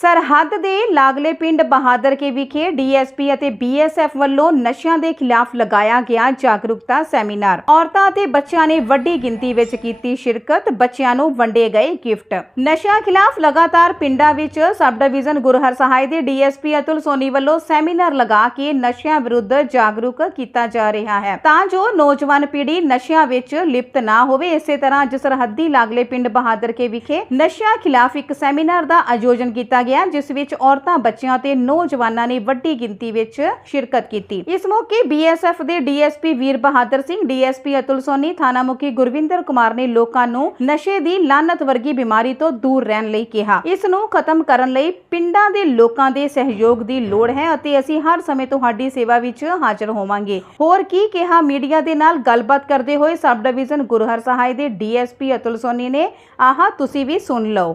ਸਰਹੱਦ ਦੇ ਲਾਗਲੇ ਪਿੰਡ ਬਹਾਦਰ ਕੇ ਵਿਖੇ ਡੀਐਸਪੀ ਅਤੇ ਬੀਐਸਐਫ ਵੱਲੋਂ ਨਸ਼ਿਆਂ ਦੇ ਖਿਲਾਫ ਲਗਾਇਆ ਗਿਆ ਜਾਗਰੂਕਤਾ ਸੈਮੀਨਾਰ। ਔਰਤਾਂ ਅਤੇ ਬੱਚਿਆਂ ਨੇ ਵੱਡੀ ਗਿਣਤੀ ਵਿੱਚ ਕੀਤੀ ਸ਼ਿਰਕਤ। ਬੱਚਿਆਂ ਨੂੰ ਵੰਡੇ ਗਏ ਗਿਫਟ। ਨਸ਼ਿਆਂ ਖਿਲਾਫ ਲਗਾਤਾਰ ਪਿੰਡਾਂ ਵਿੱਚ ਸਬ ਡਿਵੀਜ਼ਨ ਗੁਰਹਰ ਸਹਾਇ ਦੇ ਡੀਐਸਪੀ ਅਤੁਲ ਸੋਨੀ ਵੱਲੋਂ ਸੈਮੀਨਾਰ ਲਗਾ ਕੇ ਨਸ਼ਿਆਂ ਵਿਰੁੱਧ ਜਾਗਰੂਕ ਕੀਤਾ ਜਾ ਰਿਹਾ ਹੈ। ਤਾਂ ਜੋ ਨੌਜਵਾਨ ਪੀੜ੍ਹੀ ਨਸ਼ਿਆਂ ਵਿੱਚ ਲਿਪਤ ਨਾ ਹੋਵੇ, ਇਸੇ ਤਰ੍ਹਾਂ ਅੱਜ ਸਰਹੱਦੀ ਲਾਗਲੇ ਪਿੰਡ ਬਹਾਦਰ ਕੇ ਵਿਖੇ ਨਸ਼ਿਆਂ ਖਿਲਾਫ ਇੱਕ ਸੈਮੀਨਾਰ ਦਾ ਆਯੋਜਨ ਕੀਤਾ ਗਿਆ, ਜਿਸ ਵਿੱਚ ਔਰਤਾਂ, ਬੱਚਿਆਂ ਤੇ ਨੌਜਵਾਨਾਂ ਨੇ ਵੱਡੀ ਗਿਣਤੀ ਵਿੱਚ ਸ਼ਿਰਕਤ ਕੀਤੀ। ਇਸ ਮੌਕੇ ਬੀਐਸਐਫ ਦੇ ਡੀਐਸਪੀ ਵੀਰ ਬਹਾਦਰ ਸਿੰਘ ਡੀਐਸਪੀ ਅਤੁਲ ਸੋਨੀ, ਥਾਣਾ ਮੁਖੀ ਗੁਰਵਿੰਦਰ ਕੁਮਾਰ ਨੇ ਲੋਕਾਂ ਨੂੰ ਨਸ਼ੇ ਦੀ ਲਾਨਤ ਵਰਗੀ ਬਿਮਾਰੀ ਤੋਂ ਦੂਰ ਰਹਿਣ ਲਈ ਕਿਹਾ। ਇਸ ਨੂੰ ਖਤਮ ਕਰਨ ਲਈ ਪਿੰਡਾਂ ਦੇ ਲੋਕਾਂ ਦੇ ਸਹਿਯੋਗ ਦੀ ਲੋੜ ਹੈ ਅਤੇ ਅਸੀਂ ਹਰ ਸਮੇਂ ਤੁਹਾਡੀ ਸੇਵਾ ਵਿੱਚ ਹਾਜ਼ਰ ਹੋਵਾਂਗੇ। ਹੋਰ ਕੀ ਕਿਹਾ ਮੀਡੀਆ ਦੇ ਨਾਲ ਗੱਲਬਾਤ ਕਰਦੇ ਹੋਏ ਸਬ ਡਿਵੀਜ਼ਨ ਗੁਰਹਰ ਸਹਾਇ ਦੇ ਡੀਐਸਪੀ ਅਤੁਲ ਸੋਨੀ ਨੇ, ਆਹ, ਤੁਸੀਂ ਵੀ ਸੁਣ ਲਓ।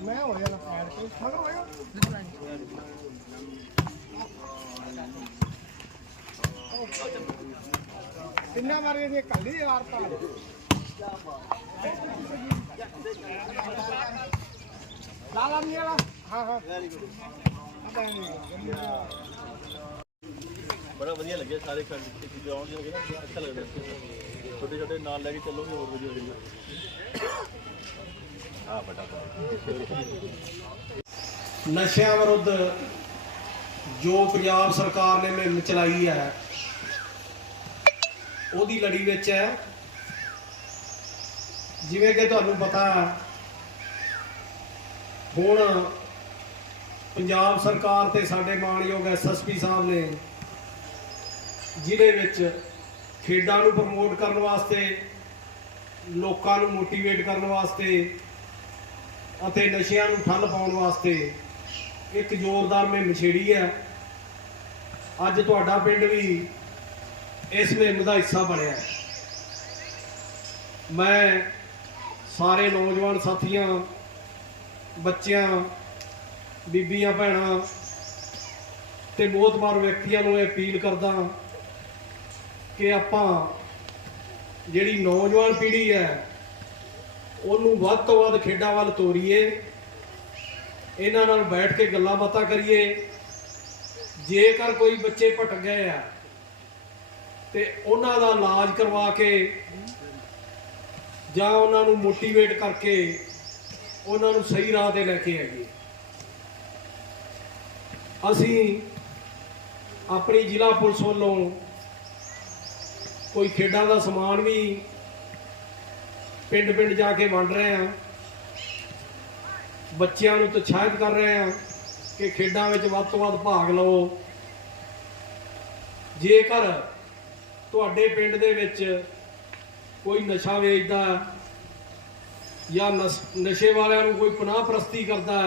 ਮੈਂ ਹੋਇਆ ਨਾ ਸਾਈਡ ਤੇ ਖੜਾ ਹੋਇਆ। ਕਿੰਨਾ ਮਾਰੇ ਦੀ ਕੱਲੀ ਵਾਰਤਾ ਲਾਲਾ ਨਹੀਂ ਵਾਲਾ। ਹਾਂ ਹਾਂ। ਬੜਾ ਵਧੀਆ ਲੱਗਿਆ ਸਾਰੇ ਖੰਡ ਤੇ ਗਰਾਊਂਡ ਜਿਹੜੇ ਅੱਛਾ ਲੱਗਦਾ। ਛੋਟੇ ਛੋਟੇ ਨਾਲ ਲੈ ਕੇ ਚੱਲੋਗੇ, ਹੋਰ ਵਧੀਆ ਲੱਗੇਗਾ ਨਸ਼ਿਆਂ ਵਿਰੁੱਧ ਜੋ ਪੰਜਾਬ ਸਰਕਾਰ ਨੇ ਮੁਹਿੰਮ ਚਲਾਈ ਹੈ ਉਹਦੀ ਲੜੀ ਵਿੱਚ ਹੈ। ਜਿਵੇਂ ਕਿ ਤੁਹਾਨੂੰ ਪਤਾ ਹੈ, ਹੁਣ ਪੰਜਾਬ ਸਰਕਾਰ ਤੇ ਸਾਡੇ ਮਾਣਯੋਗ ਐਸਐਸਪੀ ਸਾਹਿਬ ਨੇ ਜ਼ਿਲ੍ਹੇ ਵਿੱਚ ਖੇਡਾਂ ਨੂੰ ਪ੍ਰਮੋਟ ਕਰਨ ਵਾਸਤੇ ਲੋਕਾਂ ਨੂੰ ਮੋਟੀਵੇਟ ਕਰਨ ਵਾਸਤੇ ਅਤੇ ਨਸ਼ਿਆਂ ਨੂੰ ਠੱਲ ਪਾਉਣ ਵਾਸਤੇ ਇੱਕ ਜ਼ੋਰਦਾਰ ਮੁਹਿੰਮ ਛੇੜੀ ਹੈ। ਅੱਜ ਤੁਹਾਡਾ ਪਿੰਡ ਵੀ ਇਸ ਮੁਹਿੰਮ ਦਾ ਹਿੱਸਾ ਬਣਿਆ ਮੈਂ ਸਾਰੇ ਨੌਜਵਾਨ ਸਾਥੀਆਂ, ਬੱਚਿਆਂ, ਬੀਬੀਆਂ, ਭੈਣਾਂ ਤੇ ਮੋਤਬਾਰ ਵਿਅਕਤੀਆਂ ਨੂੰ ਇਹ ਅਪੀਲ ਕਰਦਾ ਕਿ ਆਪਾਂ ਜਿਹੜੀ ਨੌਜਵਾਨ ਪੀੜ੍ਹੀ ਹੈ ਉਹਨੂੰ ਵੱਧ ਤੋਂ ਵੱਧ ਖੇਡਾਂ ਵੱਲ ਤੋਰੀਏ, ਇਹਨਾਂ ਨਾਲ ਬੈਠ ਕੇ ਗੱਲਾਂ ਬਾਤਾਂ ਕਰੀਏ। ਜੇਕਰ ਕੋਈ ਬੱਚੇ ਭਟਕ ਗਏ ਆ, ਤੇ ਉਹਨਾਂ ਦਾ ਇਲਾਜ ਕਰਵਾ ਕੇ ਜਾਂ ਉਹਨਾਂ ਨੂੰ ਮੋਟੀਵੇਟ ਕਰਕੇ ਉਹਨਾਂ ਨੂੰ ਸਹੀ ਰਾਹ ਤੇ ਲੈ ਕੇ ਆਈਏ। ਅਸੀਂ ਆਪਣੀ ਜ਼ਿਲ੍ਹਾ ਪੁਲਿਸ ਵੱਲੋਂ ਕੋਈ ਖੇਡਾਂ ਦਾ ਸਮਾਨ ਵੀ ਪਿੰਡ ਪਿੰਡ ਜਾ ਕੇ ਵੰਡ ਰਹੇ ਆ ਬੱਚਿਆਂ ਨੂੰ ਉਤਸ਼ਾਹਿਤ ਕਰ ਰਹੇ ਆ ਕਿ ਖੇਡਾਂ ਵਿੱਚ ਵੱਧ ਤੋਂ ਵੱਧ ਭਾਗ ਲਓ ਜੇਕਰ ਤੁਹਾਡੇ ਪਿੰਡ ਦੇ ਵਿੱਚ ਕੋਈ ਨਸ਼ਾ ਵੇਚਦਾ ਜਾਂ ਨਸ- ਨਸ਼ੇ ਵਾਲਿਆਂ ਨੂੰ ਕੋਈ ਪਨਾਹ ਪ੍ਰਸਤੀ ਕਰਦਾ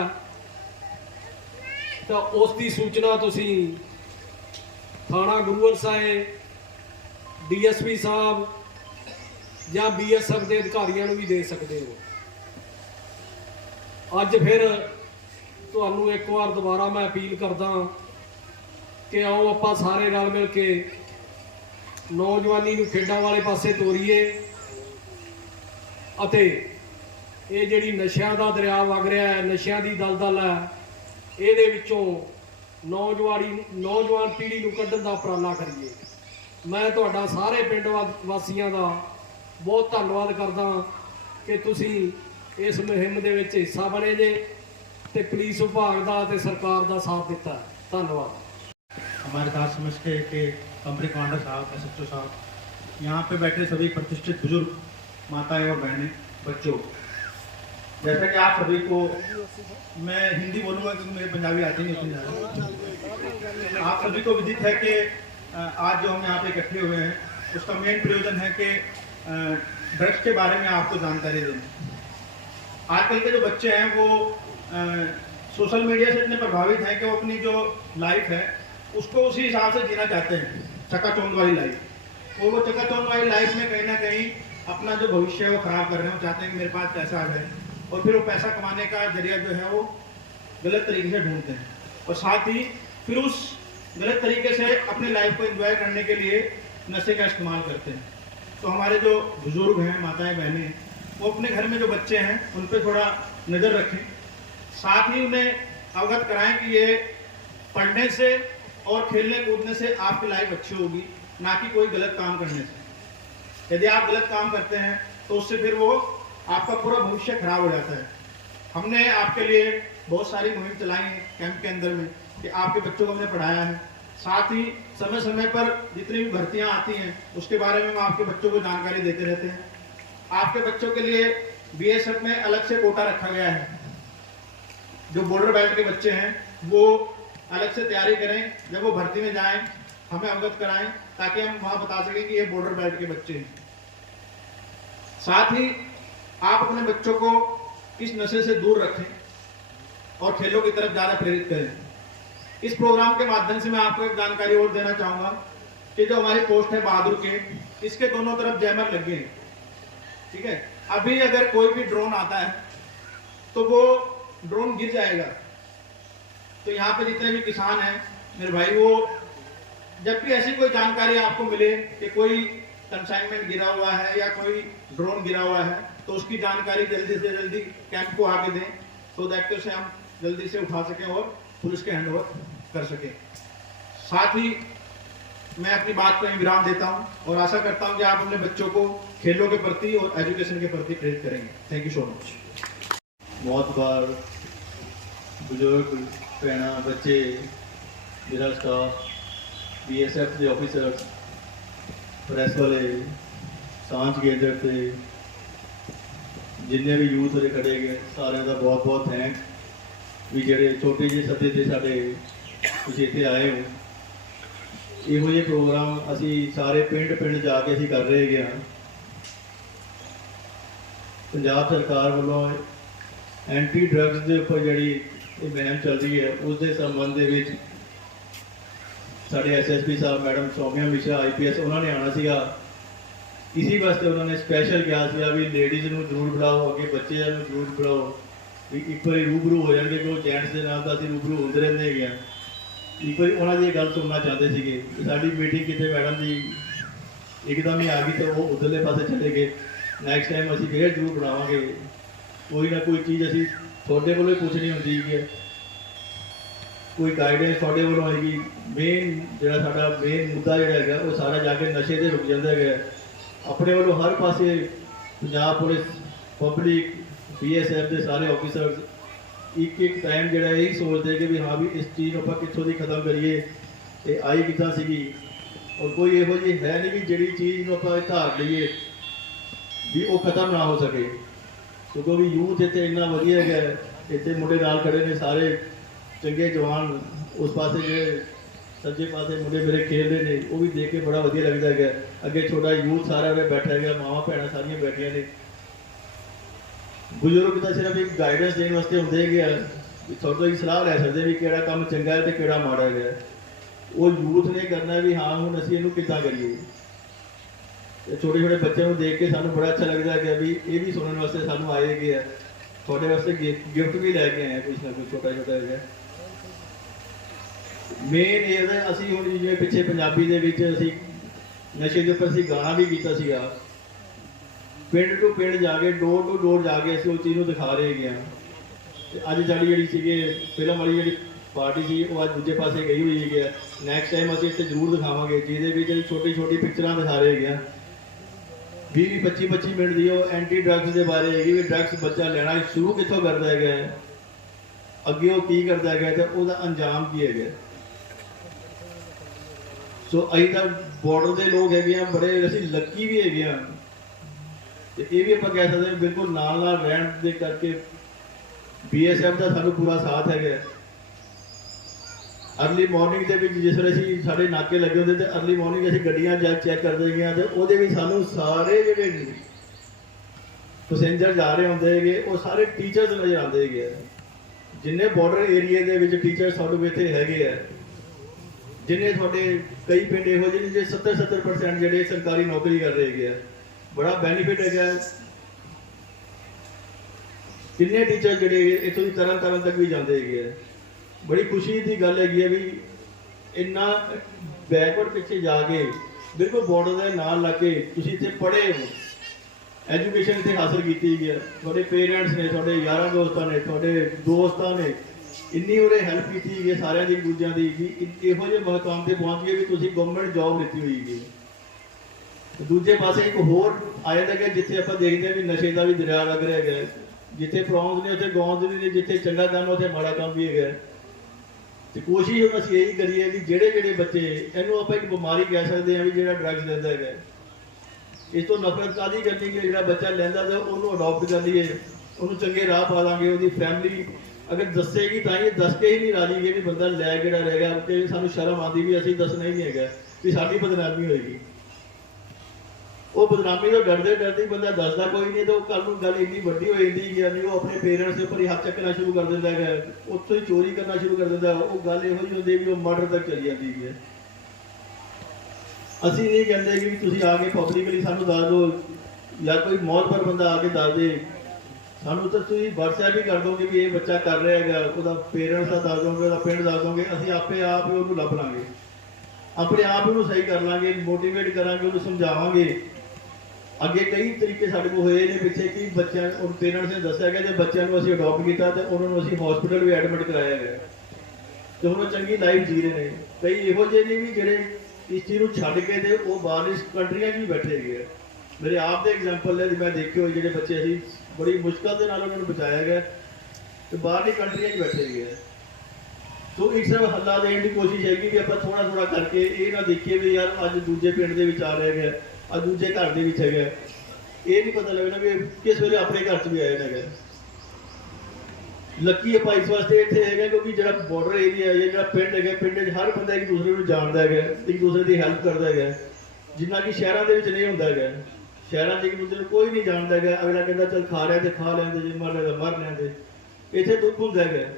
ਤਾਂ ਉਸ ਦੀ ਸੂਚਨਾ ਤੁਸੀਂ ਥਾਣਾ ਗੁਰੂਵਰ ਸਾਹਿਬ ਡੀਐਸਪੀ ਸਾਹਿਬ ਜਾਂ ਬੀਐਸਐਫ ਦੇ ਅਧਿਕਾਰੀਆਂ ਨੂੰ ਵੀ ਦੇ ਸਕਦੇ ਹੋ। ਅੱਜ ਫਿਰ ਤੁਹਾਨੂੰ ਇੱਕ ਵਾਰ ਦੁਬਾਰਾ ਮੈਂ ਅਪੀਲ ਕਰਦਾ ਕਿ ਆਓ ਆਪਾਂ ਸਾਰੇ ਰਲ ਮਿਲ ਕੇ ਨੌਜਵਾਨੀ ਨੂੰ ਖੇਡਾਂ ਵਾਲੇ ਪਾਸੇ ਤੋਰੀਏ ਅਤੇ ਇਹ ਜਿਹੜੀ ਨਸ਼ਿਆਂ ਦਾ ਦਰਿਆ ਵਗ ਰਿਹਾ ਹੈ, ਨਸ਼ਿਆਂ ਦੀ ਦਲਦਲ ਹੈ, ਇਹਦੇ ਵਿੱਚੋਂ ਨੌਜਵਾਨੀ ਨੌਜਵਾਨ ਪੀੜ੍ਹੀ ਨੂੰ ਕੱਢਣ ਦਾ ਉਪਰਾਲਾ ਕਰੀਏ। ਮੈਂ ਤੁਹਾਡਾ ਸਾਰੇ ਪਿੰਡ ਵਾ- ਵਾਸੀਆਂ ਦਾ ਬਹੁਤ ਧੰਨਵਾਦ ਕਰਦਾ ਕਿ ਤੁਸੀਂ ਇਸ ਮੁਹਿੰਮ ਦੇ ਵਿੱਚ ਹਿੱਸਾ ਬਣੇ ਜੇ ਤੇ ਪੁਲਿਸ ਵਿਭਾਗ ਦਾ ਤੇ ਸਰਕਾਰ ਦਾ ਸਾਥ ਦਿੱਤਾ ਧੰਨਵਾਦ हमारे साथ समझ के कि कंपनी कमांडर साहब एस साहब यहाँ पे बैठे सभी प्रतिष्ठित बुजुर्ग माताएं और बहनें बच्चों जैसा कि आप सभी को मैं हिंदी बोलूँगा क्योंकि मुझे पंजाबी आती नहीं उतनी ज़्यादा आप सभी को विदित है कि अ, आज जो हम यहाँ पे इकट्ठे हुए हैं उसका मेन प्रयोजन है कि ड्रग्स के बारे में आपको जानकारी दें। आजकल के जो बच्चे हैं, वो सोशल मीडिया से इतने प्रभावित हैं कि वो अपनी जो लाइफ है, उसको उसी हिसाब से जीना चाहते हैं, चकाचौंध वाली लाइफ और वो चकाचौंध वाली लाइफ में कहीं ना कहीं अपना जो भविष्य है, वो खराब कर रहे हैं। चाहते हैं कि मेरे पास पैसा आ जाए और फिर वो पैसा कमाने का ज़रिया जो है, वो गलत तरीके से ढूंढते हैं। और साथ ही फिर उस गलत तरीके से अपनी लाइफ को एंजॉय करने के लिए नशे का इस्तेमाल करते हैं। तो हमारे जो बुज़ुर्ग हैं माताएँ बहनें हैं, वो अपने घर में जो बच्चे हैं उन पर थोड़ा नज़र रखें। साथ ही उन्हें अवगत कराएँ कि ये पढ़ने से और खेलने कूदने से आपकी लाइफ अच्छी होगी ना कि कोई गलत काम करने से। यदि आप गलत काम करते हैं तो उससे फिर वो आपका पूरा भविष्य खराब हो जाता है। हमने आपके लिए बहुत सारी मुहिम चलाई है कैंप के अंदर में कि आपके बच्चों को हमने पढ़ाया है। साथ ही समय समय पर जितनी भी भर्तियाँ आती हैं, उसके बारे में हम आपके बच्चों को जानकारी देते रहते हैं। आपके बच्चों के लिए बीएसएफ में अलग से कोटा रखा गया है। जो बॉर्डर बेल्ट के बच्चे हैं, वो अलग से तैयारी करें, जब वो भर्ती में जाएँ, हमें अवगत कराएँ, ताकि हम वहाँ बता सकें कि ये बॉर्डर बैल्ट के बच्चे हैं। साथ ही आप अपने बच्चों को इस नशे से दूर रखें और खेलों की तरफ़ ज़्यादा प्रेरित करें। इस प्रोग्राम के माध्यम से मैं आपको एक जानकारी और देना चाहूँगा कि जो हमारी पोस्ट है बहादुर के, इसके दोनों तरफ़ जैमर लगे हैं। ठीक है? अभी अगर कोई भी ड्रोन आता है तो वो ड्रोन गिर जाएगा। तो यहाँ पे जितने भी किसान हैं, मेरे भाई, वो जब भी ऐसी कोई जानकारी आपको मिले कि कोई कंसाइनमेंट गिरा हुआ है या कोई ड्रोन गिरा हुआ है तो उसकी जानकारी जल्दी से जल्दी कैंप को आगे दें तो दैट उसे हम जल्दी से उठा सकें और पुलिस के हैंड कर सके। साथ ही मैं अपनी बात को विराम देता हूँ और आशा करता हूँ कि आप अपने बच्चों को खेलों के प्रति और एजुकेशन के प्रति प्रेरित करेंगे। थैंक यू सो मच बहुत बार बुज़ुर्ग पैणा बच्चे, जिला स्टाफ बी एस एफ़ के ऑफिसर प्रेस वाले साँझ केंद्र से जिन्हें भी यूथ खड़े गए सारे का बहुत बहुत थैंक्स ਵੀ ਜਿਹੜੇ ਛੋਟੇ ਜਿਹੇ ਸੱਦੇ ਤੇ ਸਾਡੇ ਤੁਸੀਂ ਇੱਥੇ ਆਏ ਹੋ, ਇਹੋ ਜਿਹੇ ਪ੍ਰੋਗਰਾਮ ਅਸੀਂ ਸਾਰੇ ਪਿੰਡ ਪਿੰਡ ਜਾ ਕੇ ਅਸੀਂ ਕਰ ਰਹੇ ਹੈਗੇ ਹਾਂ। ਪੰਜਾਬ ਸਰਕਾਰ ਵੱਲੋਂ ਐਂਟੀ ਡਰੱਗਸ ਦੇ ਉੱਪਰ ਜਿਹੜੀ ਇਹ ਮੁਹਿੰਮ ਚੱਲ ਰਹੀ ਹੈ ਉਸ ਦੇ ਸੰਬੰਧ ਦੇ ਵਿੱਚ ਸਾਡੇ ਐਸਐਸਪੀ ਸਾਹਿਬ, ਮੈਡਮ ਸੋਮਿਆ ਮਿਸ਼ਰਾ ਆਈਪੀਐਸ ਉਹਨਾਂ ਨੇ ਆਉਣਾ ਸੀਗਾ। ਇਸੀ ਵਾਸਤੇ ਉਹਨਾਂ ਨੇ ਸਪੈਸ਼ਲ ਕਿਹਾ ਸੀਗਾ ਵੀ ਲੇਡੀਜ਼ ਨੂੰ ਜ਼ਰੂਰ ਬੁਲਾਓ, ਅੱਗੇ ਬੱਚਿਆਂ ਨੂੰ ਜ਼ਰੂਰ ਬੁਲਾਓ। ਇੱਕ ਵਾਰੀ ਰੂਬਰੂ ਹੋ ਜਾਣਗੇ ਕਿ ਉਹ ਜੈਂਟਸ ਦੇ ਨਾਲ ਤਾਂ ਅਸੀਂ ਰੂਬਰੂ ਹੁੰਦੇ ਰਹਿੰਦੇ ਹੈਗੇ ਹਾਂ ਇੱਕ ਵਾਰੀ ਉਹਨਾਂ ਦੀ ਇਹ ਗੱਲ ਸੁਣਨਾ ਚਾਹੁੰਦੇ ਸੀਗੇ ਸਾਡੀ ਮੀਟਿੰਗ ਕਿਤੇ ਮੈਡਮ ਦੀ ਇੱਕਦਮ ਹੀ ਆ ਗਈ ਤਾਂ ਉਹ ਉਧਰਲੇ ਪਾਸੇ ਚਲੇ ਗਏ। ਨੈਕਸਟ ਟਾਈਮ ਅਸੀਂ ਫੇਰ ਜ਼ਰੂਰ ਬਣਾਵਾਂਗੇ। ਕੋਈ ਨਾ ਕੋਈ ਚੀਜ਼ ਅਸੀਂ ਤੁਹਾਡੇ ਵੱਲੋਂ ਹੀ ਪੁੱਛਣੀ ਹੁੰਦੀ ਹੈ ਕੋਈ ਗਾਈਡੈਂਸ ਤੁਹਾਡੇ ਵੱਲੋਂ ਹੋਏਗੀ ਮੇਨ ਜਿਹੜਾ ਸਾਡਾ ਮੇਨ ਮੁੱਦਾ ਜਿਹੜਾ ਹੈਗਾ, ਉਹ ਸਾਰਾ ਜਾ ਕੇ ਨਸ਼ੇ ਤੇ ਰੁਕ ਜਾਂਦਾ ਹੈਗਾ। ਆਪਣੇ ਵੱਲੋਂ ਹਰ ਪਾਸੇ ਪੰਜਾਬ ਪੁਲਿਸ ਪਬਲਿਕ ਬੀਐਸਐਫ ਦੇ ਸਾਰੇ ਆਫੀਸਰਸ ਇੱਕ ਇੱਕ ਟਾਈਮ ਜਿਹੜਾ ਇਹ ਸੋਚਦੇ ਕਿ ਵੀ ਹਾਂ ਵੀ ਇਸ ਚੀਜ਼ ਨੂੰ ਆਪਾਂ ਕਿੱਥੋਂ ਦੀ ਖਤਮ ਕਰੀਏ। ਇਹ ਆਈ ਕਿੱਦਾਂ ਸੀਗੀ? ਔਰ ਕੋਈ ਇਹੋ ਜਿਹੀ ਹੈ ਨਹੀਂ ਵੀ ਜਿਹੜੀ ਚੀਜ਼ ਨੂੰ ਆਪਾਂ ਧਾਰ ਲਈਏ ਵੀ ਉਹ ਖਤਮ ਨਾ ਹੋ ਸਕੇ। ਕਿਉਂਕਿ ਵੀ ਯੂਥ ਇੱਥੇ ਇੰਨਾ ਵਧੀਆ ਹੈਗਾ ਇੱਥੇ ਮੁੰਡੇ ਨਾਲ ਖੜੇ ਨੇ ਸਾਰੇ, ਚੰਗੇ ਜਵਾਨ, ਉਸ ਪਾਸੇ ਜਿਹੜੇ ਸੱਜੇ ਪਾਸੇ ਮੁੰਡੇ ਮੇਰੇ ਖੇਡਦੇ ਨੇ, ਉਹ ਵੀ ਦੇਖ ਕੇ ਬੜਾ ਵਧੀਆ ਲੱਗਦਾ ਹੈਗਾ। ਅੱਗੇ ਛੋਟਾ ਯੂਥ ਸਾਰਾ ਉਰੇ ਬੈਠਾ ਹੈਗਾ, ਮਾਵਾਂ ਭੈਣਾਂ ਸਾਰੀਆਂ ਬੈਠੀਆਂ ਨੇ। ਬਜ਼ੁਰਗ ਤਾਂ ਸਿਰਫ ਇੱਕ ਗਾਈਡੈਂਸ ਦੇਣ ਵਾਸਤੇ ਹੁੰਦੇ ਹੈਗੇ ਆ। ਵੀ ਤੁਹਾਡੇ ਤੋਂ ਹੀ ਸਲਾਹ ਲੈ ਸਕਦੇ ਵੀ ਕਿਹੜਾ ਕੰਮ ਚੰਗਾ ਹੈ ਤੇ ਕਿਹੜਾ ਮਾੜਾ ਹੈਗਾ। ਉਹ ਯੂਥ ਨੇ ਕਰਨਾ ਵੀ ਹਾਂ, ਹੁਣ ਅਸੀਂ ਇਹਨੂੰ ਕਿੱਦਾਂ ਕਰੀਏ? ਤੇ ਛੋਟੇ ਛੋਟੇ ਬੱਚਿਆਂ ਨੂੰ ਦੇਖ ਕੇ ਸਾਨੂੰ ਬੜਾ ਅੱਛਾ ਲੱਗਦਾ ਹੈ ਕਿ ਵੀ ਇਹ ਵੀ ਸੁਣਨ ਵਾਸਤੇ ਸਾਨੂੰ ਆਏ ਹੈਗੇ ਆ। ਤੁਹਾਡੇ ਵਾਸਤੇ ਗਿਫਟ ਵੀ ਲੈ ਕੇ ਆਏ ਆ ਕੁਝ ਨਾ ਕੁਝ ਛੋਟਾ ਛੋਟਾ ਹੈਗਾ ਮੇਨ ਇਹ ਅਸੀਂ ਹੁਣ ਜਿਵੇਂ ਪਿੱਛੇ ਪੰਜਾਬੀ ਦੇ ਵਿੱਚ ਅਸੀਂ ਨਸ਼ੇ ਦੇ ਉੱਪਰ ਅਸੀਂ ਗਾਣਾ ਵੀ ਕੀਤਾ ਸੀਗਾ। ਪਿੰਡ ਟੂ ਪਿੰਡ ਜਾ ਕੇ ਡੋਰ ਟੂ ਡੋਰ ਜਾ ਕੇ ਅਸੀਂ ਉਹ ਚੀਜ਼ ਨੂੰ ਦਿਖਾ ਰਹੇ ਹੈਗੇ ਆ। ਤੇ ਅੱਜ ਸਾਡੀ ਜਿਹੜੀ ਸੀਗੇ, ਫਿਲਮ ਵਾਲੀ ਜਿਹੜੀ ਪਾਰਟੀ ਸੀ, ਉਹ ਅੱਜ ਦੂਜੇ ਪਾਸੇ ਗਈ ਹੋਈ ਹੈਗੀ ਆ। ਨੈਕਸਟ ਟਾਈਮ ਅਸੀਂ ਇੱਥੇ ਜ਼ਰੂਰ ਦਿਖਾਵਾਂਗੇ, ਜਿਹਦੇ ਵਿੱਚ ਛੋਟੀ ਛੋਟੀ ਪਿਕਚਰਾਂ ਦਿਖਾ ਰਹੇ ਹੈਗੇ ਆ। 20 25 25 ਮਿੰਟ ਦੀ ਉਹ ਐਂਟੀ ਡਰੱਗਸ ਦੇ ਬਾਰੇ ਹੈਗੀ ਵੀ ਡਰੱਗਸ ਬੱਚਾ ਲੈਣਾ ਸ਼ੁਰੂ ਕਿੱਥੋਂ ਕਰਦਾ ਹੈਗਾ ਅੱਗੇ ਉਹ ਕੀ ਕਰਦਾ ਹੈਗਾ ਤੇ ਉਹਦਾ ਅੰਜਾਮ ਕੀ ਹੈਗਾ ਸੋ ਅਸੀਂ ਤਾਂ ਬਾਰਡਰ ਦੇ ਲੋਕ ਹੈਗੇ ਆ, ਬੜੇ ਅਸੀਂ ਲੱਕੀ ਵੀ ਹੈਗੇ ਆ। ਤੇ ਇਹ ਵੀ ਆਪਾਂ ਕਹਿ ਸਕਦੇ ਹਾਂ ਬਿਲਕੁਲ ਨਾਲ ਨਾਲ ਰਹਿਣ ਦੇ ਕਰਕੇ ਬੀਐਸਐਫ ਦਾ ਸਾਨੂੰ ਪੂਰਾ ਸਾਥ ਹੈਗਾ ਅਰਲੀ ਮਾਰਨਿੰਗ ਦੇ ਵਿੱਚ ਜਿਸ ਵੇਲੇ ਅਸੀਂ ਸਾਡੇ ਨਾਕੇ ਲੱਗੇ ਹੁੰਦੇ ਤੇ ਅਰਲੀ ਮਾਰਨਿੰਗ ਅਸੀਂ ਗੱਡੀਆਂ ਜਾ ਚੈੱਕ ਕਰਦੇ ਗਏ ਤੇ ਉਹਦੇ ਵਿੱਚ ਸਾਨੂੰ ਸਾਰੇ ਜਿਹੜੇ ਪੈਸੇਂਜਰ ਜਾ ਰਹੇ ਹੁੰਦੇ ਹੈਗੇ ਉਹ ਸਾਰੇ ਟੀਚਰਸ ਨਜ਼ਰ ਆਉਂਦੇ ਹੈਗੇ ਆ। ਜਿੰਨੇ ਬਾਰਡਰ ਏਰੀਆ ਦੇ ਵਿੱਚ ਟੀਚਰ ਸਾਡੇ ਇੱਥੇ ਹੈਗੇ ਆ। ਜਿੰਨੇ ਤੁਹਾਡੇ ਕਈ ਪਿੰਡ ਇਹੋ ਜਿਹੇ ਨੇ ਜਿਹੜੇ 70 70% ਜਿਹੜੇ ਸਰਕਾਰੀ ਨੌਕਰੀ ਕਰ ਰਹੇ ਹੈਗੇ ਆ। ਬੜਾ ਬੈਨੀਫਿਟ ਹੈਗਾ। ਕਿੰਨੇ ਟੀਚਰ ਜਿਹੜੇ ਹੈਗੇ ਇੱਥੋਂ ਦੀ ਤਰਨ ਤਾਰਨ ਤੱਕ ਵੀ ਜਾਂਦੇ ਹੈਗੇ ਆ। ਬੜੀ ਖੁਸ਼ੀ ਦੀ ਗੱਲ ਹੈਗੀ ਹੈ ਵੀ ਇੰਨਾ ਬੈਕਵਰਡ ਪਿੱਛੇ ਜਾ ਕੇ ਬਿਲਕੁਲ ਬਾਰਡਰ ਦੇ ਨਾਲ ਲੱਗ ਕੇ ਤੁਸੀਂ ਇੱਥੇ ਪੜ੍ਹੇ ਹੋ। ਐਜੂਕੇਸ਼ਨ ਇੱਥੇ ਹਾਸਲ ਕੀਤੀ ਗਈ ਹੈ ਤੁਹਾਡੇ ਪੇਰੈਂਟਸ ਨੇ, ਤੁਹਾਡੇ ਯਾਰਾਂ ਦੋਸਤਾਂ ਨੇ, ਤੁਹਾਡੇ ਦੋਸਤਾਂ ਨੇ ਇੰਨੀ ਉਹਨੇ ਹੈਲਪ ਕੀਤੀ ਗਈ ਹੈ ਸਾਰਿਆਂ ਦੀ, ਦੂਜਿਆਂ ਦੀ, ਵੀ ਇਹੋ ਜਿਹੇ ਮਕਾਮ ਤੇ ਪਹੁੰਚ ਗਏ ਵੀ ਤੁਸੀਂ ਗਵਰਨਮੈਂਟ ਜੌਬ ਲਿੱਤੀ ਹੋਈ ਹੈ ਦੂਜੇ ਪਾਸੇ ਇੱਕ ਹੋਰ ਆ ਜਾਂਦਾ ਜਿੱਥੇ ਆਪਾਂ ਦੇਖਦੇ ਹਾਂ ਵੀ ਨਸ਼ੇ ਦਾ ਵੀ ਦਰਿਆ ਲੱਗ ਰਿਹਾ ਹੈਗਾ। ਜਿੱਥੇ ਪ੍ਰੌਂਸ ਨੇ, ਉੱਥੇ ਗੌਂਦ ਵੀ ਨੇ, ਜਿੱਥੇ ਚੰਗਾ ਕੰਮ ਉੱਥੇ ਮਾੜਾ ਕੰਮ ਵੀ ਹੈਗਾ। ਹੈ। ਤੇ ਕੋਸ਼ਿਸ਼ ਹੁਣ ਅਸੀਂ ਇਹੀ ਕਰੀਏ ਵੀ ਜਿਹੜੇ ਜਿਹੜੇ ਬੱਚੇ, ਇਹਨੂੰ ਆਪਾਂ ਇੱਕ ਬਿਮਾਰੀ ਕਹਿ ਸਕਦੇ ਹਾਂ ਵੀ ਜਿਹੜਾ ਡਰੱਗਸ ਲੈਂਦਾ ਹੈਗਾ। ਇਸ ਤੋਂ ਨਫ਼ਰਤ ਕਾਦੀ ਕਰਨੀ ਕਿ ਜਿਹੜਾ ਬੱਚਾ ਲੈਂਦਾ ਤੇ ਉਹਨੂੰ ਅਡਾਪਟ ਕਰ ਲਈਏ, ਉਹਨੂੰ ਚੰਗੇ ਰਾਹ ਪਾ ਦਾਂਗੇ ਉਹਦੀ ਫੈਮਿਲੀ ਅਗਰ ਦੱਸੇਗੀ ਤਾਂ ਇਹ ਦੱਸ ਕੇ ਹੀ ਨਹੀਂ ਰਾਜੀ ਕਿ ਵੀ ਬੰਦਾ ਲੈ ਕਿਹੜਾ ਰਹੇਗਾ ਤੇ ਸਾਨੂੰ ਸ਼ਰਮ ਆਉਂਦੀ ਵੀ ਅਸੀਂ ਦੱਸਣਾ ਹੀ ਨਹੀਂ ਹੈਗਾ ਵੀ ਸਾਡੀ ਬਦਨਾਮੀ ਹੋਏਗੀ। ਉਹ ਬਦਨਾਮੀ ਤੋਂ ਡਰਦੇ ਡਰਦੇ ਬੰਦਾ ਦੱਸਦਾ ਕੋਈ ਨਹੀਂ, ਤੇ ਉਹ ਕੱਲ ਨੂੰ ਗੱਲ ਇੰਨੀ ਵੱਡੀ ਹੋ ਜਾਂਦੀ ਹੈ ਵੀ ਉਹ ਆਪਣੇ ਪੇਰੈਂਟਸ ਦੇ ਉੱਪਰ ਹੀ ਹੱਥ ਚੱਕਣਾ ਸ਼ੁਰੂ ਕਰ ਦਿੰਦਾ ਹੈ ਉੱਥੋਂ ਹੀ ਚੋਰੀ ਕਰਨਾ ਸ਼ੁਰੂ ਕਰ ਦਿੰਦਾ। ਉਹ ਗੱਲ ਇਹੋ ਜਿਹੀ ਹੁੰਦੀ ਹੈ ਵੀ ਉਹ ਮਰਡਰ ਤੱਕ ਚਲੀ ਜਾਂਦੀ ਹੈ। ਅਸੀਂ ਨਹੀਂ ਕਹਿੰਦੇ ਕਿ ਵੀ ਤੁਸੀਂ ਆ ਕੇ ਪਬਲਿਕਲੀ ਸਾਨੂੰ ਦੱਸ ਦਿਓ। ਜਾਂ ਕੋਈ ਮੌਤ ਪਰ ਬੰਦਾ ਆ ਕੇ ਦੱਸ ਦੇ। ਸਾਨੂੰ ਤਾਂ ਤੁਸੀਂ WhatsApp ਹੀ ਕਰ ਦੋਗੇ ਵੀ ਇਹ ਬੱਚਾ ਕਰ ਰਿਹਾ ਹੈਗਾ। ਉਹਦਾ ਪੇਰੈਂਟਸ ਦਾ ਦੱਸ ਦੋਗੇ ਉਹਦਾ ਪਿੰਡ ਦੱਸ ਦੋਗੇ ਅਸੀਂ ਆਪੇ ਆਪ ਉਹਨੂੰ ਲੱਭ ਲਾਂਗੇ। ਆਪਣੇ ਆਪ ਨੂੰ ਸਹੀ ਕਰ ਲਾਂਗੇ ਮੋਟੀਵੇਟ ਕਰਾਂਗੇ, ਉਹਨੂੰ ਸਮਝਾਵਾਂਗੇ। ਅੱਗੇ ਕਈ ਤਰੀਕੇ ਸਾਡੇ ਕੋਲ ਹੋਏ ਨੇ ਪਿੱਛੇ ਕਿ ਬੱਚਿਆਂ ਉਹ ਪੇਰੈਂਟਸ ਨੇ ਦੱਸਿਆ ਗਿਆ ਤੇ ਬੱਚਿਆਂ ਨੂੰ ਅਸੀਂ ਅਡਾਪਟ ਕੀਤਾ ਤੇ ਉਹਨਾਂ ਨੂੰ ਅਸੀਂ ਹਸਪੀਟਲ ਵੀ ਐਡਮਿਟ ਕਰਾਇਆ ਗਿਆ। ਤੇ ਹੁਣ ਉਹ ਚੰਗੀ ਲਾਈਫ ਜੀ ਰਹੇ ਨੇ। ਕਈ ਇਹੋ ਜਿਹੇ ਨੇ ਵੀ ਜਿਹੜੇ ਇਸ ਚੀਜ਼ ਨੂੰ ਛੱਡ ਕੇ ਤੇ ਉਹ ਬਾਹਰਲੀ ਕੰਟਰੀਆਂ 'ਚ ਵੀ ਬੈਠੇ ਗਏ ਆ। ਮੇਰੇ ਆਪ ਦੇ ਐਗਜ਼ਾਮਪਲ ਨੇ ਮੈਂ ਦੇਖੇ ਹੋਏ ਜਿਹੜੇ ਬੱਚੇ ਅਸੀਂ ਬੜੀ ਮੁਸ਼ਕਲ ਦੇ ਨਾਲ ਉਹਨਾਂ ਨੂੰ ਬਚਾਇਆ ਗਿਆ ਤੇ ਬਾਹਰਲੀ ਕੰਟਰੀਆਂ 'ਚ ਬੈਠੇ ਗਏ ਆ। ਸੋ ਇੱਕ ਸਿਰਫ ਹੱਲਾ ਦੇਣ ਦੀ ਕੋਸ਼ਿਸ਼ ਹੈਗੀ ਕਿ ਆਪਾਂ ਥੋੜਾ ਥੋੜਾ ਕਰਕੇ ਇਹ ਨਾ ਦੇਖੀਏ ਵੀ ਯਾਰ ਅੱਜ ਦੂਜੇ ਪਿੰਡ ਦੇ ਵਿੱਚ ਆ ਰਹੇ ਹੈਗੇ ਅੱਜ ਦੂਜੇ ਘਰ ਦੇ ਵਿੱਚ ਹੈਗਾ ਇਹ ਨਹੀਂ ਪਤਾ ਲੱਗਣਾ ਵੀ ਕਿਸ ਵੇਲੇ ਆਪਣੇ ਘਰ 'ਚ ਵੀ ਆਇਆ ਹੈਗਾ ਹੈਗੇ ਲੱਕੀ ਆਪਾਂ ਇਸ ਵਾਸਤੇ ਇੱਥੇ ਹੈਗਾ ਕਿਉਂਕਿ ਜਿਹੜਾ ਬਾਰਡਰ ਏਰੀਆ ਹੈ ਜਿਹੜਾ ਪਿੰਡ ਹੈਗਾ, ਪਿੰਡ 'ਚ ਹਰ ਬੰਦਾ ਇੱਕ ਦੂਸਰੇ ਨੂੰ ਜਾਣਦਾ ਹੈਗਾ, ਇੱਕ ਦੂਸਰੇ ਦੀ ਹੈਲਪ ਕਰਦਾ ਹੈਗਾ। ਜਿੰਨਾ ਕਿ ਸ਼ਹਿਰਾਂ ਦੇ ਵਿੱਚ ਨਹੀਂ ਹੁੰਦਾ ਹੈਗਾ। ਸ਼ਹਿਰਾਂ 'ਚ ਇੱਕ ਦੂਜੇ ਨੂੰ ਕੋਈ ਨਹੀਂ ਜਾਣਦਾ ਹੈਗਾ। ਅਗਲਾ ਕਹਿੰਦਾ, ਚੱਲ ਖਾ ਰਿਹਾ ਤੇ ਖਾ ਲੈਂਦੇ, ਜੇ ਮਰ ਰਿਹਾ ਮਰ ਲੈਂਦੇ। ਇੱਥੇ ਦੁੱਖ ਹੁੰਦਾ ਹੈਗਾ।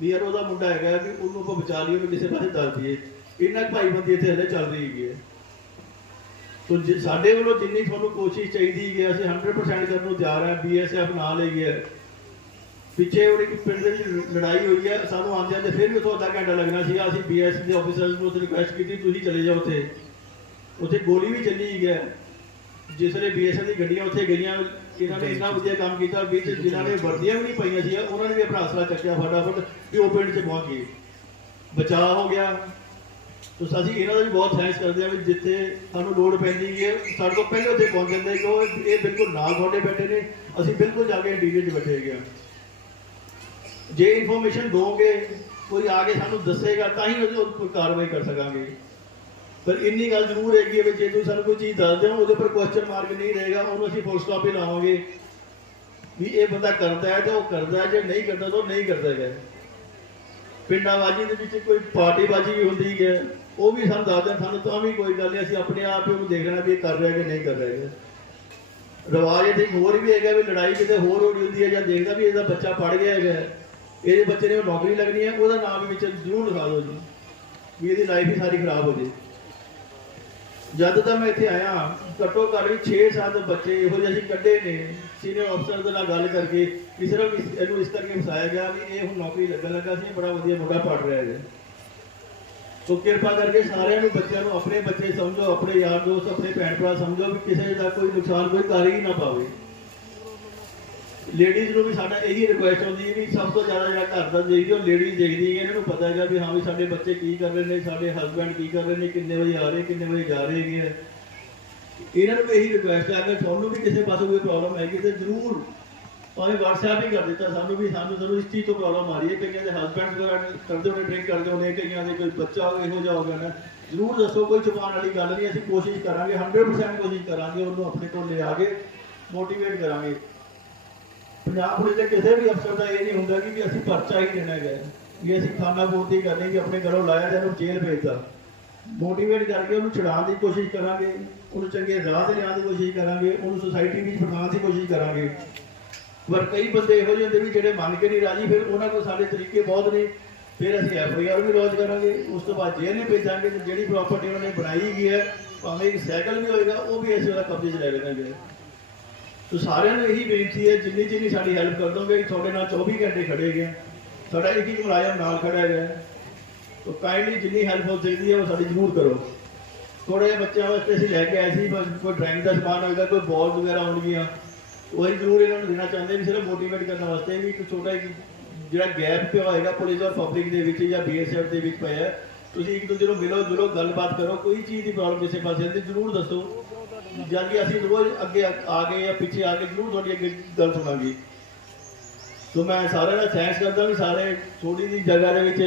ਵੀ ਯਾਰ ਉਹਦਾ ਮੁੰਡਾ ਹੈਗਾ ਵੀ ਉਹਨੂੰ ਆਪਾਂ ਬਚਾ ਲਈਏ, ਉਹਨੂੰ ਕਿਸੇ ਪਾਸੇ ਦੱਸ ਦਈਏ। ਇੰਨਾ ਕੁ ਭਾਈਬੰਦੀ ਇੱਥੇ ਹਲੇ ਚੱਲ ਰਹੀ ਹੈਗੀ ਹੈ। ਤੋ ਜੇ ਸਾਡੇ ਵੱਲੋਂ ਜਿੰਨੀ ਤੁਹਾਨੂੰ ਕੋਸ਼ਿਸ਼ ਚਾਹੀਦੀ ਹੈ ਅਸੀਂ 100% ਕਰਨ ਨੂੰ ਤਿਆਰ ਹਾਂ ਬੀਐਸਐਫ ਨਾਲ ਹੈਗੀ ਹੈ ਪਿੱਛੇ ਉਹਦੀ ਇੱਕ ਪਿੰਡ ਦੇ ਲੜਾਈ ਹੋਈ ਹੈ ਸਾਨੂੰ ਆਉਂਦੇ ਆਉਂਦੇ ਫਿਰ ਵੀ ਉੱਥੋਂ ਅੱਧਾ ਘੰਟਾ ਲੱਗਣਾ ਸੀਗਾ। ਅਸੀਂ ਬੀਐਸ ਦੇ ਆਫੀਸਰਸ ਨੂੰ ਰਿਕੁਐਸਟ ਕੀਤੀ, ਤੁਸੀਂ ਚਲੇ ਜਾਓ ਉੱਥੇ। ਉੱਥੇ ਗੋਲੀ ਵੀ ਚੱਲੀ ਹੈ ਜਿਸ ਵੇਲੇ ਬੀਐਸਐਫ ਦੀ ਗੱਡੀਆਂ ਉੱਥੇ ਗਈਆਂ, ਇਹਨਾਂ ਨੇ ਇੰਨਾ ਵਧੀਆ ਕੰਮ ਕੀਤਾ, ਵਿੱਚ ਜਿਨ੍ਹਾਂ ਨੇ ਵਰਦੀਆਂ ਵੀ ਨਹੀਂ ਪਾਈਆਂ ਸੀ ਉਹਨਾਂ ਨੇ ਵੀ ਆਪਣਾ ਹੌਸਲਾ ਚੱਕਿਆ ਫਟਾਫਟ ਵੀ ਉਹ ਪਿੰਡ 'ਚ ਪਹੁੰਚ ਗਏ। ਬਚਾਅ ਹੋ ਗਿਆ। ਤੋ ਅਸੀਂ ਇਹਨਾਂ ਦਾ ਵੀ ਬਹੁਤ ਥੈਂਕਸ ਕਰਦੇ ਹਾਂ ਵੀ ਜਿੱਥੇ ਸਾਨੂੰ ਲੋੜ ਪੈਂਦੀ ਹੈ, ਸਾਡੇ ਤੋਂ ਪਹਿਲੇ ਉੱਥੇ ਪਹੁੰਚ ਜਾਂਦੇ ਕਿ ਉਹ, ਇਹ ਬਿਲਕੁਲ ਨਾਲ ਤੁਹਾਡੇ ਬੈਠੇ ਨੇ, ਅਸੀਂ ਬਿਲਕੁਲ ਜਾ ਕੇ ਡੀਜੇ 'ਚ ਬੈਠੇ ਹੈਗੇ ਹਾਂ ਜੇ ਇਨਫੋਰਮੇਸ਼ਨ ਦੋਗੇ ਕੋਈ ਆ ਕੇ ਸਾਨੂੰ ਦੱਸੇਗਾ, ਤਾਂ ਹੀ ਅਸੀਂ ਉਸ ਉੱਪਰ ਕਾਰਵਾਈ ਕਰ ਸਕਾਂਗੇ। ਪਰ ਇੰਨੀ ਗੱਲ ਜ਼ਰੂਰ ਹੈਗੀ ਹੈ ਵੀ ਜੇ ਤੁਸੀਂ ਸਾਨੂੰ ਕੋਈ ਚੀਜ਼ ਦੱਸ ਦਿਓ ਉਹਦੇ ਉੱਪਰ ਕੁਐਸਚਨ ਮਾਰਕ ਨਹੀਂ ਰਹੇਗਾ, ਉਹਨੂੰ ਅਸੀਂ ਫੁੱਲ ਸਟਾਪ ਹੀ ਲਾਵਾਂਗੇ। ਵੀ ਇਹ ਬੰਦਾ ਕਰਦਾ ਹੈ ਤਾਂ ਉਹ ਕਰਦਾ ਹੈ, ਜੇ ਨਹੀਂ ਕਰਦਾ ਤਾਂ ਉਹ ਨਹੀਂ ਕਰਦਾ ਹੈਗਾ। ਪਿੰਡਾਬਾਜੀ ਦੇ ਵਿੱਚ ਕੋਈ ਪਾਰਟੀਬਾਜੀ ਵੀ ਹੁੰਦੀ ਹੈ ਉਹ ਵੀ ਸਾਨੂੰ ਦੱਸ ਦੇਣ, ਸਾਨੂੰ ਤਾਂ ਵੀ ਕੋਈ ਗੱਲ ਨਹੀਂ, ਅਸੀਂ ਆਪਣੇ ਆਪ ਹੀ ਉਹਨੂੰ ਦੇਖ ਲੈਣਾ ਵੀ ਇਹ ਕਰ ਰਿਹਾ ਕਿ ਨਹੀਂ ਕਰ ਰਿਹਾ ਰਿਵਾਜ ਇਹਦੇ ਹੋਰ ਵੀ ਹੈਗਾ ਵੀ ਲੜਾਈ ਕਿਤੇ ਹੋਰ ਹੋ ਰਹੀ ਹੁੰਦੀ ਹੈ ਜਾਂ ਦੇਖਦਾ ਵੀ ਇਹਦਾ ਬੱਚਾ ਪੜ ਗਿਆ ਹੈਗਾ। ਇਹਦੇ ਬੱਚੇ ਨੇ ਨੌਕਰੀ ਲੱਗਣੀ ਹੈ, ਉਹਦਾ ਨਾਮ ਵੀ ਵਿੱਚ ਜ਼ਰੂਰ ਲਿਖਾ ਦਿਓ ਜੀ, ਵੀ ਇਹਦੀ ਲਾਈਫ ਹੀ ਸਾਰੀ ਖਰਾਬ ਹੋ ਜੇ। ਜਦ ਤਾਂ ਮੈਂ ਇੱਥੇ ਆਇਆ, ਘੱਟੋ ਘੱਟ ਵੀ 6-7 ਬੱਚੇ ਇਹੋ ਜਿਹੇ ਅਸੀਂ ਕੱਢੇ ਨੇ, ਸੀਨੀਅਰ ਅਫਸਰ ਦੇ ਨਾਲ ਗੱਲ ਕਰਕੇ ਕਿ ਸਿਰਫ ਇਹਨੂੰ ਇਸ ਕਰਕੇ ਫਸਾਇਆ ਗਿਆ ਵੀ ਇਹ ਹੁਣ ਨੌਕਰੀ ਲੱਗਣ ਲੱਗਾ ਸੀ ਬੜਾ ਵਧੀਆ ਮੁੰਡਾ ਪੜ ਰਿਹਾ ਹੈ ਸੋ ਕਿਰਪਾ ਕਰਕੇ ਸਾਰਿਆਂ ਨੂੰ ਬੱਚਿਆਂ ਨੂੰ ਆਪਣੇ ਬੱਚੇ ਸਮਝੋ, ਆਪਣੇ ਯਾਰ ਦੋਸਤ, ਆਪਣੇ ਭੈਣ ਭਰਾ ਸਮਝੋ ਵੀ ਕਿਸੇ ਦਾ ਕੋਈ ਨੁਕਸਾਨ ਕੋਈ ਕਰ ਹੀ ਨਾ ਪਾਵੇ। ਲੇਡੀਜ਼ ਨੂੰ ਵੀ ਸਾਡਾ ਇਹੀ ਰਿਕੁਐਸਟ ਹੁੰਦੀ ਹੈ ਵੀ ਸਭ ਤੋਂ ਜ਼ਿਆਦਾ ਜਿਹੜਾ ਘਰ ਦਾ ਦੇਖਦੀ ਉਹ ਲੇਡੀਜ਼ ਦੇਖਦੀ ਹੈ, ਇਹਨਾਂ ਨੂੰ ਪਤਾ ਹੈਗਾ ਵੀ ਹਾਂ ਵੀ ਸਾਡੇ ਬੱਚੇ ਕੀ ਕਰ ਰਹੇ ਨੇ, ਸਾਡੇ ਹਸਬੰਡ ਕੀ ਕਰ ਰਹੇ ਨੇ, ਕਿੰਨੇ ਵਜੇ ਆ ਰਹੇ, ਕਿੰਨੇ ਵਜੇ ਜਾ ਰਹੇ ਹੈਗੇ ਇਹਨਾਂ ਨੂੰ ਵੀ ਇਹੀ ਰਿਕੁਐਸਟ ਹੈ ਕਿ ਤੁਹਾਨੂੰ ਵੀ ਕਿਸੇ ਪਾਸੇ ਕੋਈ ਪ੍ਰੋਬਲਮ ਹੈਗੀ ਤੇ ਜ਼ਰੂਰ ਭਾਵੇਂ ਵਟਸਐਪ ਹੀ ਕਰ ਦਿੱਤਾ, ਸਾਨੂੰ ਵੀ, ਸਾਨੂੰ ਜ਼ਰੂਰ ਇਸ ਚੀਜ਼ ਤੋਂ ਪ੍ਰੋਬਲਮ ਆ ਰਹੀ ਹੈ। ਕਈਆਂ ਦੇ ਹਸਬੰਡ ਕਰਦੇ ਹੋਣੇ ਡਰਿੰਕ ਕਰਦੇ ਹੋਣੇ, ਕਈਆਂ ਦੇ ਕੋਈ ਬੱਚਾ ਇਹੋ ਜਿਹਾ ਹੋ ਗਿਆ ਨਾ। ਜ਼ਰੂਰ ਦੱਸੋ, ਕੋਈ ਛੁਪਾਉਣ ਵਾਲੀ ਗੱਲ ਨਹੀਂ, ਅਸੀਂ ਕੋਸ਼ਿਸ਼ ਕਰਾਂਗੇ 100% ਕੋਸ਼ਿਸ਼ ਕਰਾਂਗੇ, ਉਹਨੂੰ ਆਪਣੇ ਕੋਲ ਲਿਆ ਕੇ ਮੋਟੀਵੇਟ ਕਰਾਂਗੇ। ਪੰਜਾਬ ਪੁਲਿਸ ਦੇ ਕਿਸੇ ਵੀ ਅਫਸਰ ਦਾ ਇਹ ਨਹੀਂ ਹੁੰਦਾ ਕਿ ਵੀ ਅਸੀਂ ਪਰਚਾ ਹੀ ਦੇਣਾ ਹੈ ਵੀ ਅਸੀਂ ਖਾਨਾ ਪੂਰਤੀ ਕਰਨੀ ਕਿ ਆਪਣੇ ਘਰੋਂ ਲਾਇਆ ਤੇ ਉਹਨੂੰ ਜੇਲ੍ਹ ਭੇਜਦਾ ਮੋਟੀਵੇਟ ਕਰਕੇ ਉਹਨੂੰ ਛਡਾਉਣ ਦੀ ਕੋਸ਼ਿਸ਼ ਕਰਾਂਗੇ, ਉਹਨੂੰ ਚੰਗੇ ਰਾਹ ਤੇ ਲਿਆਉਣ ਦੀ ਕੋਸ਼ਿਸ਼ ਕਰਾਂਗੇ, ਉਹਨੂੰ ਸੁਸਾਇਟੀ ਵਿੱਚ ਬਿਠਾਉਣ ਦੀ ਕੋਸ਼ਿਸ਼ ਕਰਾਂਗੇ। ਪਰ ਕਈ ਬੰਦੇ ਇਹੋ ਜਿਹੇ ਹੁੰਦੇ ਵੀ ਜਿਹੜੇ ਮੰਨ ਕੇ ਨਹੀਂ ਰਾਜੀ, ਫਿਰ ਉਹਨਾਂ ਕੋਲ ਸਾਡੇ ਤਰੀਕੇ ਬਹੁਤ ਨੇ। ਫਿਰ ਅਸੀਂ ਐਫ ਆਈ ਆਰ ਵੀ ਲੌਂਚ ਕਰਾਂਗੇ। ਉਸ ਤੋਂ ਬਾਅਦ ਜੇਲ੍ਹ ਵੀ ਭੇਜਾਂਗੇ ਤੇ ਜਿਹੜੀ ਪ੍ਰਾਪਰਟੀ ਉਹਨਾਂ ਨੇ ਬਣਾਈ ਗਈ ਹੈ, ਭਾਵੇਂ ਇੱਕ ਸਾਈਕਲ ਵੀ ਹੋਏਗਾ, ਉਹ ਵੀ ਅਸੀਂ ਉਹਦਾ ਕਬਜ਼ੇ 'ਚ ਲੈ ਲੈਣਗੇ ਸੋ ਸਾਰਿਆਂ ਨੂੰ ਇਹੀ ਬੇਨਤੀ ਹੈ, ਜਿੰਨੀ ਜਿੰਨੀ ਸਾਡੀ ਹੈਲਪ ਕਰ ਦੋਗੇ ਤੁਹਾਡੇ ਨਾਲ 24 ਘੰਟੇ ਖੜੇ ਹੈਗੇ ਸਾਡਾ ਇੱਕ ਇੱਕ ਮੁਲਾਜ਼ਮ ਨਾਲ ਖੜਾ ਹੈਗਾ ਸੋ ਕਾਈਂਡਲੀ ਜਿੰਨੀ ਹੈਲਪ ਹੋ ਸਕਦੀ ਹੈ, ਉਹ ਸਾਡੀ ਜ਼ਰੂਰ ਕਰੋ। ਥੋੜੇ ਜਿਹੇ ਬੱਚਿਆਂ ਵਾਸਤੇ ਅਸੀਂ ਲੈ ਕੇ ਆਏ ਸੀ, ਬਸ ਕੋਈ ਡਰਾਇੰਗ ਦਾ ਸਮਾਨ ਹੋਏਗਾ, ਕੋਈ ਬਾਲ ਵਗੈਰਾ ਹੋਣਗੀਆਂ। ਉਹ ਅਸੀਂ ਜ਼ਰੂਰ ਇਹਨਾਂ ਨੂੰ ਦੇਣਾ ਚਾਹੁੰਦੇ ਵੀ ਸਿਰਫ ਮੋਟੀਵੇਟ ਕਰਨ ਵਾਸਤੇ ਵੀ ਇੱਕ ਛੋਟਾ ਇੱਕ ਜਿਹੜਾ ਗੈਪ ਪਿਆ ਹੋਏਗਾ ਪੁਲਿਸ ਔਰ ਪਬਲਿਕ ਦੇ ਵਿੱਚ ਜਾਂ ਬੀਐਸਐਫ ਦੇ ਵਿੱਚ ਪਿਆ ਹੈ, ਤੁਸੀਂ ਇੱਕ ਦੂਜੇ ਨੂੰ ਮਿਲੋ ਜੁਲੋ ਗੱਲਬਾਤ ਕਰੋ ਕੋਈ ਚੀਜ਼ ਦੀ ਪ੍ਰੋਬਲਮ ਕਿਸੇ ਪਾਸੇ ਦੀ ਜ਼ਰੂਰ ਦੱਸੋ। ਜਦ ਕਿ ਅਸੀਂ ਰੋਜ਼ ਅੱਗੇ ਆ ਆ ਕੇ ਜਾਂ ਪਿੱਛੇ ਆ ਕੇ ਜ਼ਰੂਰ ਤੁਹਾਡੀ ਅੱਗੇ ਗੱਲ ਸੁਣਾਂਗੇ। ਸੋ ਮੈਂ ਸਾਰਿਆਂ ਦਾ ਥੈਂਕਸ ਕਰਦਾ ਵੀ ਸਾਰੇ ਥੋੜੀ ਜਿਹੀ ਜਗ੍ਹਾ ਦੇ ਵਿੱਚ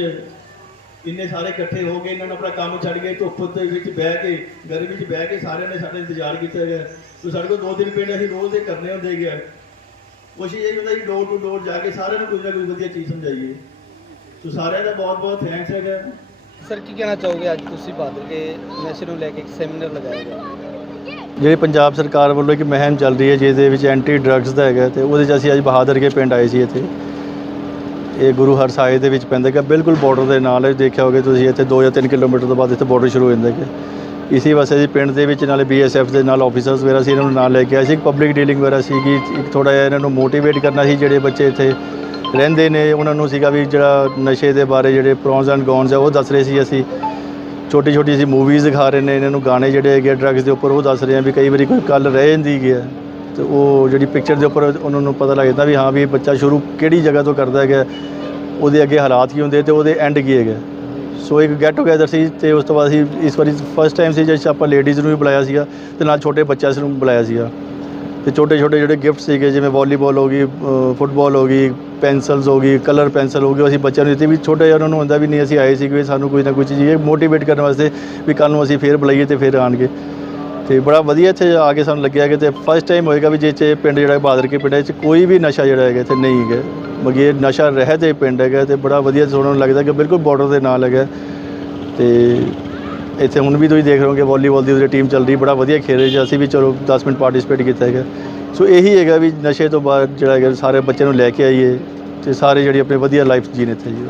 ਇੰਨੇ ਸਾਰੇ ਇਕੱਠੇ ਹੋ ਕੇ ਇਹਨਾਂ ਨੇ ਆਪਣਾ ਕੰਮ ਛੱਡ ਕੇ ਧੁੱਪ ਦੇ ਵਿੱਚ ਬਹਿ ਕੇ ਗਰਮੀ ਵਿੱਚ ਬਹਿ ਕੇ ਸਾਰਿਆਂ ਨੇ ਸਾਡਾ ਇੰਤਜ਼ਾਰ ਕੀਤਾ ਹੈਗਾ ਸੋ ਸਾਡੇ ਕੋਲ ਦੋ ਦਿਨ ਪਿੰਡ ਅਸੀਂ ਰੋਜ਼ ਦੇ ਕਰਨੇ ਹੁੰਦੇ ਹੈਗੇ ਕੋਸ਼ਿਸ਼ ਇਹ ਹੁੰਦਾ ਜੀ ਡੋਰ ਟੂ ਡੋਰ ਜਾ ਕੇ ਸਾਰਿਆਂ ਨੂੰ ਕੁਝ ਨਾ ਕੁਝ ਵਧੀਆ ਚੀਜ਼ ਸਮਝਾਈਏ। ਸੋ ਸਾਰਿਆਂ ਦਾ ਬਹੁਤ ਬਹੁਤ ਥੈਂਕਸ ਹੈਗਾ। ਸਰ ਕੀ ਕਹਿਣਾ ਚਾਹੋਗੇ? ਅੱਜ ਤੁਸੀਂ ਬਹਾਦਰ ਕੇ ਨਸ਼ੇ ਨੂੰ ਲੈ ਕੇ ਇੱਕ ਸੈਮੀਨਾਰ ਲਗਾਇਆ ਗਿਆ ਜਿਹੜੀ ਪੰਜਾਬ ਸਰਕਾਰ ਵੱਲੋਂ ਇੱਕ ਮੁਹਿੰਮ ਚੱਲ ਰਹੀ ਹੈ ਜਿਹਦੇ ਵਿੱਚ ਐਂਟੀ ਡਰੱਗਸ ਦਾ ਹੈਗਾ ਤੇ ਉਹਦੇ 'ਚ ਅਸੀਂ ਅੱਜ ਬਹਾਦਰ ਕੇ ਪਿੰਡ ਆਏ ਸੀ ਇੱਥੇ। ਇਹ ਗੁਰੂ ਹਰ ਸਾਹਿਬ ਦੇ ਵਿੱਚ ਪੈਂਦਾ ਕਿ ਬਿਲਕੁਲ ਬਾਰਡਰ ਦੇ ਨਾਲ ਹੈ। ਦੇਖਿਆ ਹੋਵੇ ਤੁਸੀਂ ਇੱਥੇ 2 ਜਾਂ 3 ਕਿਲੋਮੀਟਰ ਤੋਂ ਬਾਅਦ ਇੱਥੇ ਬਾਰਡਰ ਸ਼ੁਰੂ ਹੋ ਜਾਂਦਾ ਹੈ ਇਸੇ ਵਾਸਤੇ ਅਸੀਂ ਪਿੰਡ ਦੇ ਵਿੱਚ ਨਾਲੇ ਬੀਐਸਐਫ ਦੇ ਨਾਲ ਆਫੀਸਰਸ ਵਗੈਰਾ ਸੀ, ਇਹਨਾਂ ਨੂੰ ਨਾਲ ਲੈ ਕੇ ਆਏ ਸੀ। ਪਬਲਿਕ ਡੀਲਿੰਗ ਵਗੈਰਾ ਸੀਗੀ, ਇੱਕ ਥੋੜਾ ਜਿਹਾ ਇਹਨਾਂ ਨੂੰ ਮੋਟੀਵੇਟ ਕਰਨਾ ਸੀ, ਜਿਹੜੇ ਬੱਚੇ ਇੱਥੇ ਰਹਿੰਦੇ ਨੇ। ਉਹਨਾਂ ਨੂੰ ਸੀਗਾ ਵੀ ਜਿਹੜਾ ਨਸ਼ੇ ਦੇ ਬਾਰੇ ਜਿਹੜੇ ਪ੍ਰੋਨਸ ਐਂਡ ਗੌਨਸ ਹੈ ਉਹ ਦੱਸ ਰਹੇ ਸੀ। ਅਸੀਂ ਛੋਟੀ ਛੋਟੀ ਅਸੀਂ ਮੂਵੀਜ਼ ਦਿਖਾ ਰਹੇ ਨੇ, ਇਹਨਾਂ ਨੂੰ ਗਾਣੇ ਜਿਹੜੇ ਹੈਗੇ ਡਰੱਗਸ ਦੇ ਉੱਪਰ ਉਹ ਦੱਸ ਰਹੇ ਆ ਵੀ ਕਈ ਵਾਰੀ ਕੋਈ ਕੱਲ ਰਹਿ ਜਾਂਦੀ ਗਿਆ ਤੇ ਉਹ ਜਿਹੜੀ ਪਿਕਚਰ ਦੇ ਉੱਪਰ ਉਹਨਾਂ ਨੂੰ ਪਤਾ ਲੱਗ ਜਾਂਦਾ ਵੀ ਹਾਂ ਵੀ ਇਹ ਬੱਚਾ ਸ਼ੁਰੂ ਕਿਹੜੀ ਜਗ੍ਹਾ ਤੋਂ ਕਰਦਾ ਹੈਗਾ, ਉਹਦੇ ਅੱਗੇ ਹਾਲਾਤ ਕੀ ਹੁੰਦੇ ਤੇ ਉਹਦੇ ਐਂਡ ਕੀ ਹੈਗਾ। ਸੋ ਇੱਕ ਗੈਟ ਟੂਗੇਦਰ ਸੀ ਤੇ ਉਸ ਤੋਂ ਬਾਅਦ ਅਸੀਂ ਇਸ ਵਾਰੀ ਫਸਟ ਟਾਈਮ ਸੀ ਜਿਸ 'ਚ ਆਪਾਂ ਲੇਡੀਜ਼ ਨੂੰ ਵੀ ਬੁਲਾਇਆ ਸੀਗਾ ਤੇ ਨਾਲ ਛੋਟੇ ਬੱਚਿਆਂ ਨੂੰ ਬੁਲਾਇਆ ਸੀਗਾ। ਤੇ ਛੋਟੇ ਛੋਟੇ ਜਿਹੜੇ ਗਿਫਟ ਸੀਗੇ ਜਿਵੇਂ ਵਾਲੀਬਾਲ ਹੋ ਗਈ ਫੁੱਟਬਾਲ ਹੋ ਗਈ ਪੈਨਸਲਸ ਹੋ ਗਈ ਕਲਰ ਪੈਨਸਲ ਹੋ ਗਈ ਅਸੀਂ ਬੱਚਿਆਂ ਨੂੰ ਦਿੱਤੀ ਵੀ ਛੋਟੇ ਜਿਹਾ ਉਹਨਾਂ ਨੂੰ ਹੁੰਦਾ ਵੀ ਨਹੀਂ ਅਸੀਂ ਆਏ ਸੀਗੇ, ਸਾਨੂੰ ਕੋਈ ਨਾ ਕੋਈ ਚੀਜ਼ ਇਹ ਮੋਟੀਵੇਟ ਕਰਨ ਵਾਸਤੇ ਵੀ ਕੱਲ ਨੂੰ ਅਸੀਂ ਫੇਰ ਬੁਲਾਈਏ ਤੇ ਫੇਰ ਆਣਗੇ ਤੇ ਬੜਾ ਵਧੀਆ ਇੱਥੇ ਆ ਕੇ ਸਾਨੂੰ ਲੱਗਿਆ ਕਿ ਤੇ ਫਸਟ ਟਾਈਮ ਹੋਏਗਾ ਵੀ ਜੇ ਚ ਪਿੰਡ ਜਿਹੜਾ ਬਾਦਰ ਕੇ ਪਿੰਡ ਵਿੱਚ ਕੋਈ ਵੀ ਨਸ਼ਾ ਜਿਹੜਾ ਹੈਗਾ ਇੱਥੇ ਨਹੀਂ ਹੈਗਾ। ਮਗੀ ਇਹ ਨਸ਼ਾ ਰਹਿਤ ਇਹ ਪਿੰਡ ਹੈਗਾ ਤੇ ਬੜਾ ਵਧੀਆ ਸੁਣਨ ਨੂੰ ਲੱਗਦਾ ਕਿ ਬਿਲਕੁਲ ਬਾਰਡਰ ਦੇ ਨਾਲ ਹੈਗਾ। ਤੇ ਇੱਥੇ ਹੁਣ ਵੀ ਤੁਸੀਂ ਦੇਖ ਰਹੇ ਹੋ ਵਾਲੀਬਾਲ ਦੀ ਉਹਦੀ ਟੀਮ ਚੱਲ ਰਹੀ, ਬੜਾ ਵਧੀਆ ਖੇਡ ਰਹੀ ਜੀ ਅਸੀਂ ਵੀ ਚਲੋ 10 ਮਿੰਟ ਪਾਰਟਿਸਿਪੇਟ ਕੀਤਾ ਹੈਗਾ। ਸੋ ਇਹੀ ਹੈਗਾ ਵੀ ਨਸ਼ੇ ਤੋਂ ਬਾਅਦ ਜਿਹੜਾ ਹੈਗਾ, ਸਾਰੇ ਬੱਚਿਆਂ ਨੂੰ ਲੈ ਕੇ ਆਈਏ ਤੇ ਸਾਰੇ ਜਿਹੜੀ ਆਪਣੀ ਵਧੀਆ ਲਾਈਫ ਜੀਣ ਇੱਥੇ ਜੀ।